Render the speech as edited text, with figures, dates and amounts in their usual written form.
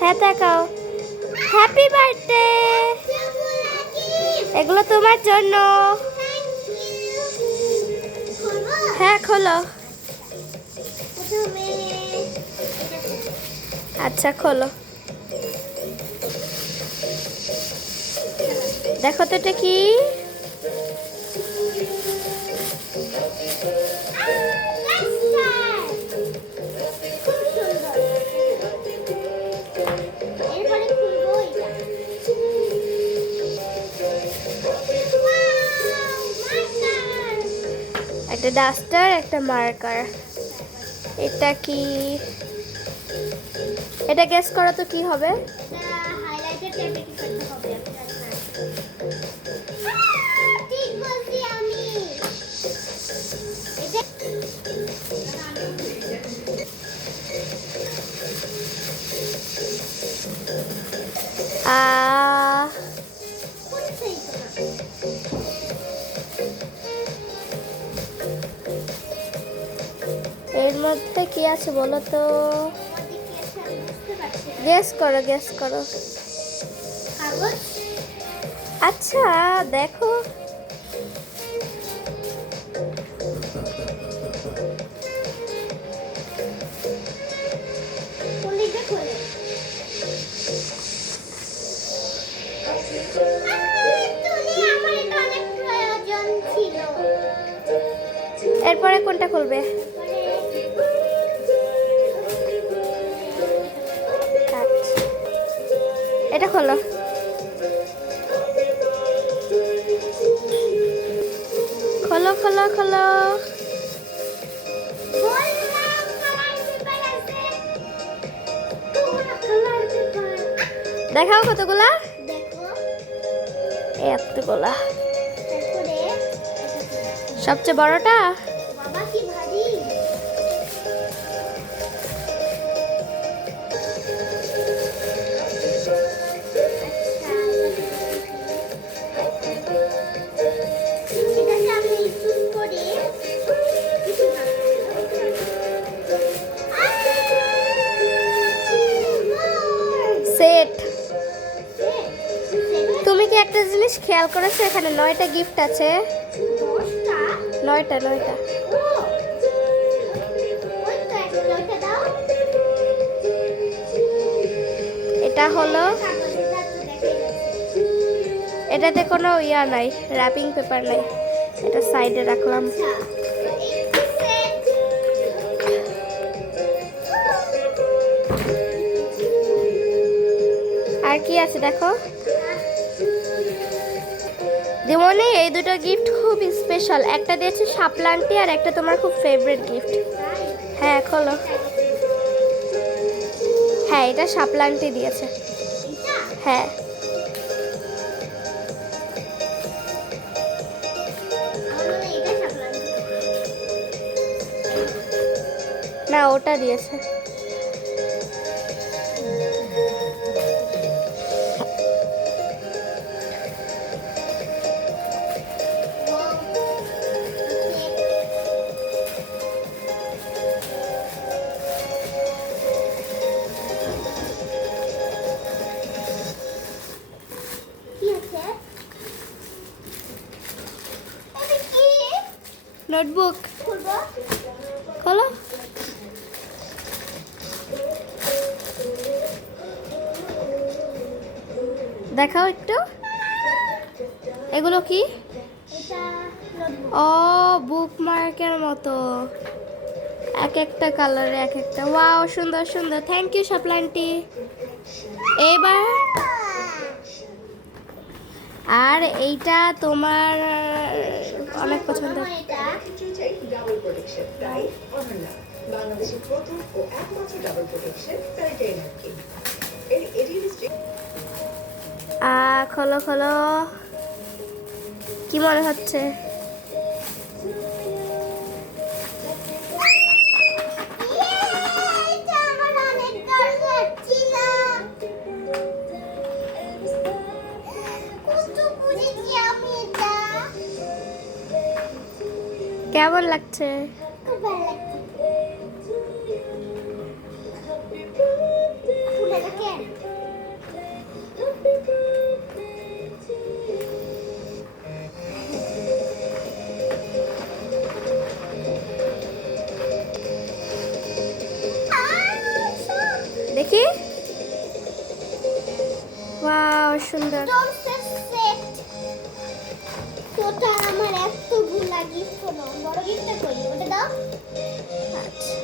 হ্যাঁ তাকাও। Happy birthday. এগুলো তোমার জন্য। হ্যাঁ খোলো। আচ্ছা খোলো। দেখো তো এটা কি? একটা ডাস্টার, একটা মার্কার। এটা কি? এটা গেস করো তো কি হবে? এর মধ্যে কি আছে বলো তো? গেস করো, গেস করো। আচ্ছা দেখো। এরপরে কোনটা খুলবে? এটা খোলো। খোলো খোলো খোলো। দেখাও কতগুলা? এতগুলা। সবচেয়ে বড়টা? সেট। তুমি কি একটা জিনিস খেয়াল করেছো? এখানে 9টা গিফট আছে। 9টা 9টা। এটা হলো, এটাতে কোনো ইয়া নাই, র্যাপিং পেপার নাই। এটা সাইডে রাখলাম। আর কি আছে দেখো? দিমনি এই দুটো গিফট খুব স্পেশাল। একটা দিয়েছে শাপলান্টি আর একটা তোমার খুব ফেভারিট গিফট। হ্যাঁ খোলো। হ্যাঁ এটা শাপলান্টি দিয়েছে। হ্যাঁ না ওটা দিয়েছে। নোটবুক খোলো। দেখাও একটু। এগুলো কি? ও বুকমার্কের মতো, এক একটা কালারে এক একটা। ওয়াও সুন্দর সুন্দর। থ্যাংক ইউ শাপলান্টি। এবার আর এইটা তোমার অনেক পছন্দ। খোলো খোলো। কি মনে হচ্ছে? কেমন লাগছে? খুব ভালো লাগছে। ওয়াও সুন্দর। ডলসের সেট। ওটা আমার এতগুলা গিফট হলো। বড় গিফটটা কই? ওটা দাও। আচ্ছা